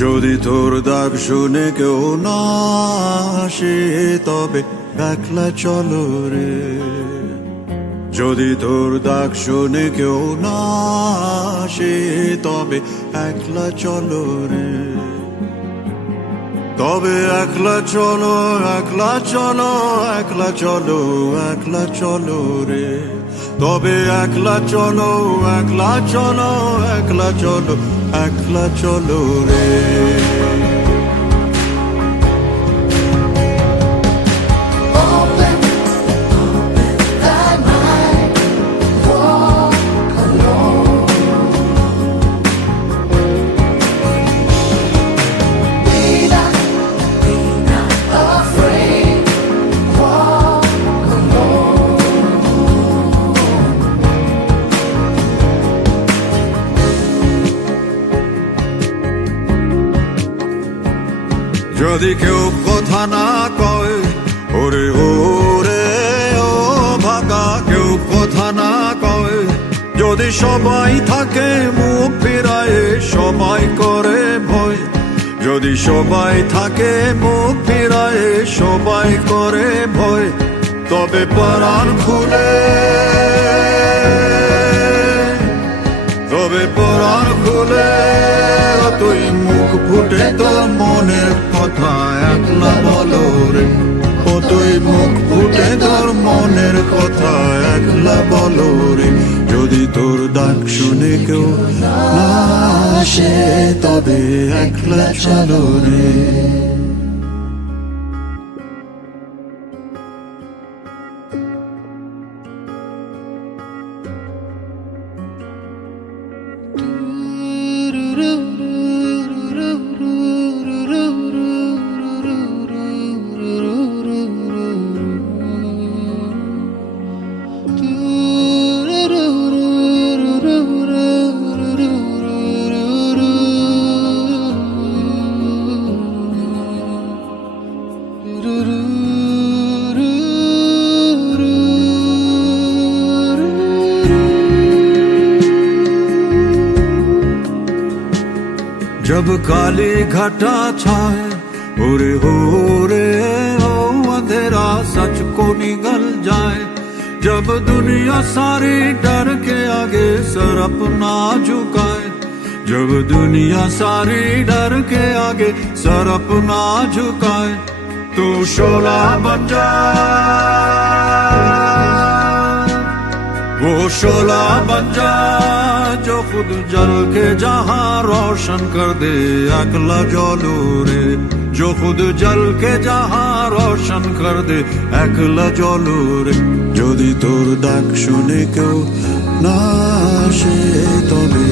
যদি তোর ডাক শুনে কেউ না আসে তবে একলা চলো রে। যদি তোর ডাক শুনে কেউ না আসে তবে একলা চলো রে। তবে একলা চলো, একলা চলো, একলা চলো, একলা চলো রে। তবে একলা চলো, একলা চলো, একলা চলো, একলা চলো রে। যদি কেউ কথা না কয় ওরে ওরে ও ভাগা, কেউ কথা না কয়, যদি সবাই থাকে মুখ ফিরায় সবাই করে ভয়। যদি সবাই থাকে মুখ ফিরায় সবাই করে ভয়, তবে পরাণ খুলে, তবে পরাণ খুলে তুই মুখ ফুটে তোর মনের কথা একলা বলো রে। ও তুই মুখ ফুটে তোর মনের কথা একলা বলো রে। যদি তোর ডাক শুনে কেউ না আসে তবে একলা চলো রে। जब काली घटा छाए ओरे हो रे हो अंधेरा सच को निगल जाए, जब दुनिया सारी डर के आगे सर अपना झुकाए, जब दुनिया सारी डर के आगे सर अपना झुकाए, तू शोला बन जा, वो शोला बन जा जो खुद जल के जहां रोशन कर दे একলা জ্বলো রে। जो खुद जल के जहां रोशन कर दे একলা জ্বলো রে। যদি তোর ডাক শুনে কেউ না আসে তবে